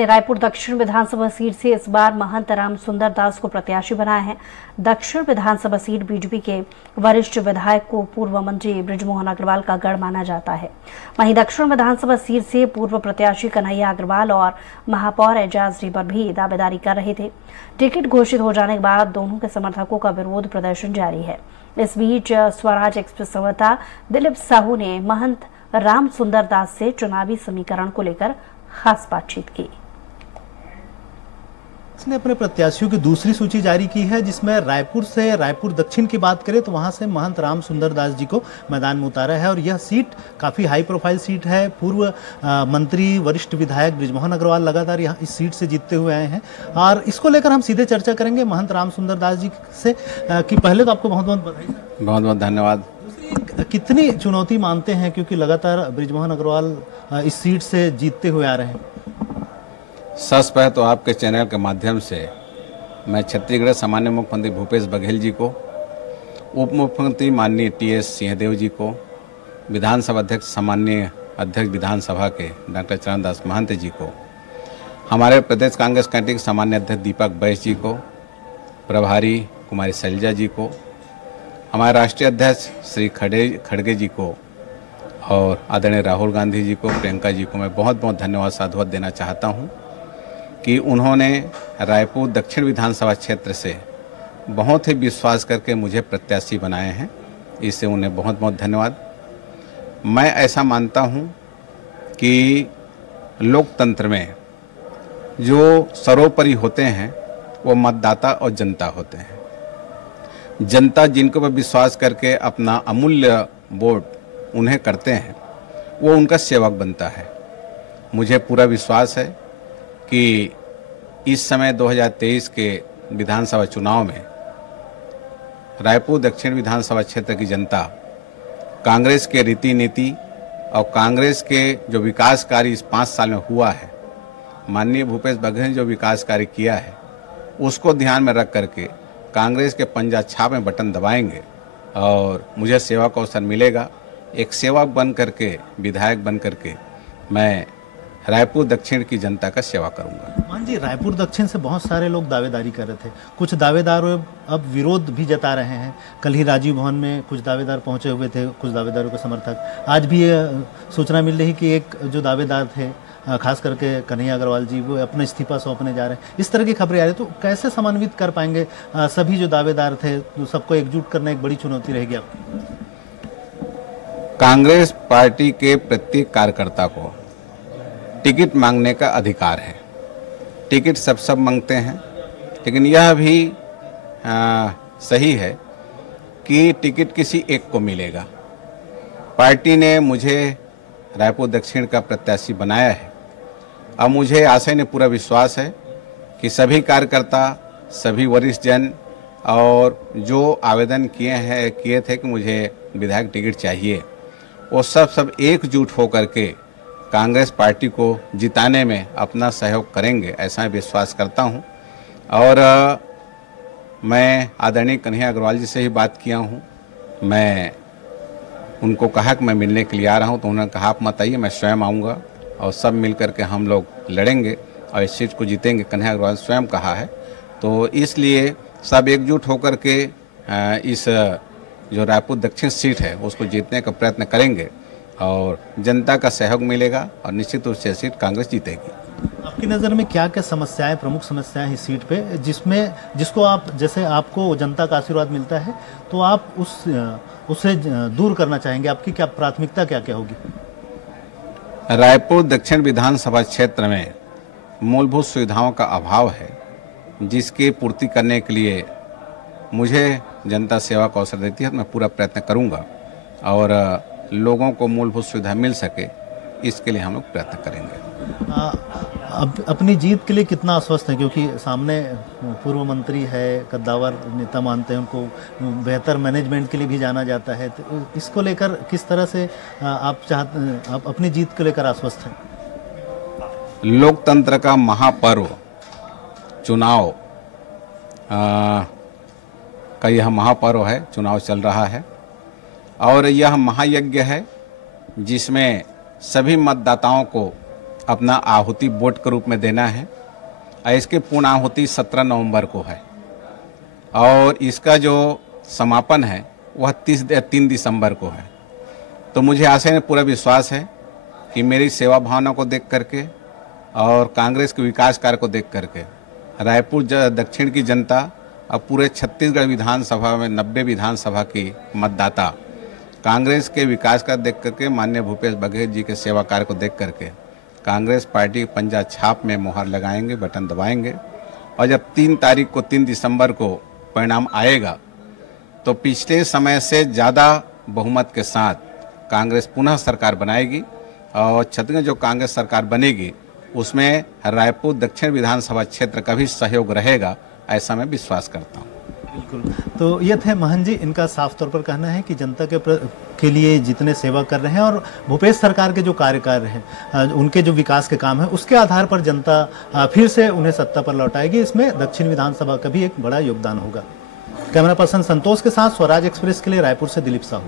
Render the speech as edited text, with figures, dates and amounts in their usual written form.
रायपुर दक्षिण विधानसभा सीट से इस बार महंत राम सुंदर दास को प्रत्याशी बनाया है। दक्षिण विधानसभा सीट बीजेपी के वरिष्ठ विधायक को पूर्व मंत्री बृजमोहन अग्रवाल का गढ़ माना जाता है। वहीं दक्षिण विधानसभा सीट से पूर्व प्रत्याशी कन्हैया अग्रवाल और महापौर एजाज ढेबर भी दावेदारी कर रहे थे। टिकट घोषित हो जाने के बाद दोनों के समर्थकों का विरोध प्रदर्शन जारी है। इस बीच स्वराज एक्सप्रेस संवाददाता दिलीप साहू ने महंत राम सुंदर दास से चुनावी समीकरण को लेकर खास बातचीत की। इसने अपने प्रत्याशियों की दूसरी सूची जारी की है, जिसमें रायपुर से रायपुर दक्षिण की बात करें तो वहां से महंत राम सुंदर दास जी को मैदान में उतारा है। और यह सीट काफ़ी हाई प्रोफाइल सीट है। पूर्व मंत्री वरिष्ठ विधायक बृजमोहन अग्रवाल लगातार यहाँ इस सीट से जीतते हुए आए हैं और इसको लेकर हम सीधे चर्चा करेंगे महंत राम सुंदर दास जी से कि पहले तो आपको बहुत बहुत बधाई। बहुत बहुत धन्यवाद। कितनी चुनौती मानते हैं, क्योंकि लगातार बृजमोहन अग्रवाल इस सीट से जीतते हुए आ रहे हैं? सच पहले तो आपके चैनल के माध्यम से मैं छत्तीसगढ़ सामान्य मुख्यमंत्री भूपेश बघेल जी को, उप मुख्यमंत्री माननीय टीएस सिंहदेव जी को, विधानसभा अध्यक्ष सामान्य अध्यक्ष विधानसभा के डॉक्टर चरणदास महंत जी को, हमारे प्रदेश कांग्रेस कमेटी के सामान्य अध्यक्ष दीपक बैस जी को, प्रभारी कुमारी शैलजा जी को, हमारे राष्ट्रीय अध्यक्ष श्री खड़गे जी को और आदरणीय राहुल गांधी जी को, प्रियंका जी को मैं बहुत बहुत धन्यवाद साधुवाद देना चाहता हूं कि उन्होंने रायपुर दक्षिण विधानसभा क्षेत्र से बहुत ही विश्वास करके मुझे प्रत्याशी बनाए हैं। इससे उन्हें बहुत बहुत धन्यवाद। मैं ऐसा मानता हूं कि लोकतंत्र में जो सर्वोपरि होते हैं वो मतदाता और जनता होते हैं। जनता जिनके ऊपर विश्वास करके अपना अमूल्य वोट उन्हें करते हैं, वो उनका सेवक बनता है। मुझे पूरा विश्वास है कि इस समय 2023 के विधानसभा चुनाव में रायपुर दक्षिण विधानसभा क्षेत्र की जनता कांग्रेस के रीति नीति और कांग्रेस के जो विकास कार्य इस 5 साल में हुआ है, माननीय भूपेश बघेल ने जो विकास कार्य किया है, उसको ध्यान में रख करके कांग्रेस के पंजा छाप में बटन दबाएंगे और मुझे सेवा का अवसर मिलेगा। एक सेवक बन करके, विधायक बन करके मैं रायपुर दक्षिण की जनता का सेवा करूंगा। मान जी, रायपुर दक्षिण से बहुत सारे लोग दावेदारी कर रहे थे। कुछ दावेदार अब विरोध भी जता रहे हैं। कल ही राजीव भवन में कुछ दावेदार पहुंचे हुए थे, कुछ दावेदारों के समर्थक। आज भी ये सूचना मिल रही कि एक जो दावेदार थे, खास करके कन्हैया अग्रवाल जी, वो अपना इस्तीफा सौंपने जा रहे हैं। इस तरह की खबरें आ रही, तो कैसे समन्वित कर पाएंगे सभी जो दावेदार थे? सबको एकजुट करना एक बड़ी चुनौती रहेगी आपकी। कांग्रेस पार्टी के प्रत्येक कार्यकर्ता को टिकट मांगने का अधिकार है। टिकट सब मांगते हैं, लेकिन यह भी सही है कि टिकट किसी एक को मिलेगा। पार्टी ने मुझे रायपुर दक्षिण का प्रत्याशी बनाया है। अब मुझे आशा ने पूरा विश्वास है कि सभी कार्यकर्ता, सभी वरिष्ठ जन और जो आवेदन किए थे कि मुझे विधायक टिकट चाहिए, वो सब एकजुट होकर के कांग्रेस पार्टी को जिताने में अपना सहयोग करेंगे, ऐसा विश्वास करता हूं। और मैं आदरणीय कन्हैया अग्रवाल जी से ही बात किया हूं। मैं उनको कहा कि मैं मिलने के लिए आ रहा हूं, तो उन्होंने कहा आप मत आइए, मैं स्वयं आऊँगा और सब मिल करके हम लोग लड़ेंगे और इस सीट को जीतेंगे। कन्हैया अग्रवाल स्वयं कहा है, तो इसलिए सब एकजुट होकर के इस जो रायपुर दक्षिण सीट है उसको जीतने का प्रयत्न करेंगे और जनता का सहयोग मिलेगा और निश्चित रूप से सीट कांग्रेस जीतेगी। आपकी नज़र में क्या क्या समस्याएं, प्रमुख समस्याएं इस सीट पे, जिसको आप, जैसे आपको जनता का आशीर्वाद मिलता है तो आप उससे दूर करना चाहेंगे? आपकी क्या प्राथमिकता क्या क्या होगी? रायपुर दक्षिण विधानसभा क्षेत्र में मूलभूत सुविधाओं का अभाव है, जिसकी पूर्ति करने के लिए मुझे जनता सेवा का अवसर देती है, तो मैं पूरा प्रयत्न करूंगा और लोगों को मूलभूत सुविधा मिल सके, इसके लिए हम लोग प्रयत्न करेंगे। अब अपनी जीत के लिए कितना आश्वस्त है? क्योंकि सामने पूर्व मंत्री है, कद्दावर नेता मानते हैं उनको, बेहतर मैनेजमेंट के लिए भी जाना जाता है, तो इसको लेकर किस तरह से आप अपनी जीत को लेकर आश्वस्त हैं? लोकतंत्र का महापर्व चुनाव का यह महापर्व है, चुनाव चल रहा है और यह महायज्ञ है जिसमें सभी मतदाताओं को अपना आहुति वोट के रूप में देना है और इसकी पूर्ण आहुति 17 नवंबर को है और इसका जो समापन है वह 3 दिसंबर को है। तो मुझे आशा है, पूरा विश्वास है कि मेरी सेवा भावना को देख करके और कांग्रेस के विकास कार्य को देख करके रायपुर दक्षिण की जनता और पूरे छत्तीसगढ़ विधानसभा में 90 विधानसभा की मतदाता कांग्रेस के विकास का देख करके, माननीय भूपेश बघेल जी के सेवा कार्य को देख करके कांग्रेस पार्टी की पंजा छाप में मुहर लगाएंगे, बटन दबाएंगे और जब 3 दिसंबर को परिणाम आएगा तो पिछले समय से ज़्यादा बहुमत के साथ कांग्रेस पुनः सरकार बनाएगी और छत्तीसगढ़ जो कांग्रेस सरकार बनेगी उसमें रायपुर दक्षिण विधानसभा क्षेत्र का भी सहयोग रहेगा, ऐसा मैं विश्वास करता हूँ। बिल्कुल। तो ये थे महन जी, इनका साफ तौर पर कहना है कि जनता के लिए जितने सेवा कर रहे हैं और भूपेश सरकार के जो कार्यकाल हैं, उनके जो विकास के काम हैं, उसके आधार पर जनता फिर से उन्हें सत्ता पर लौटाएगी। इसमें दक्षिण विधानसभा का भी एक बड़ा योगदान होगा। कैमरा पर्सन संतोष के साथ स्वराज एक्सप्रेस के लिए रायपुर से दिलीप साहू।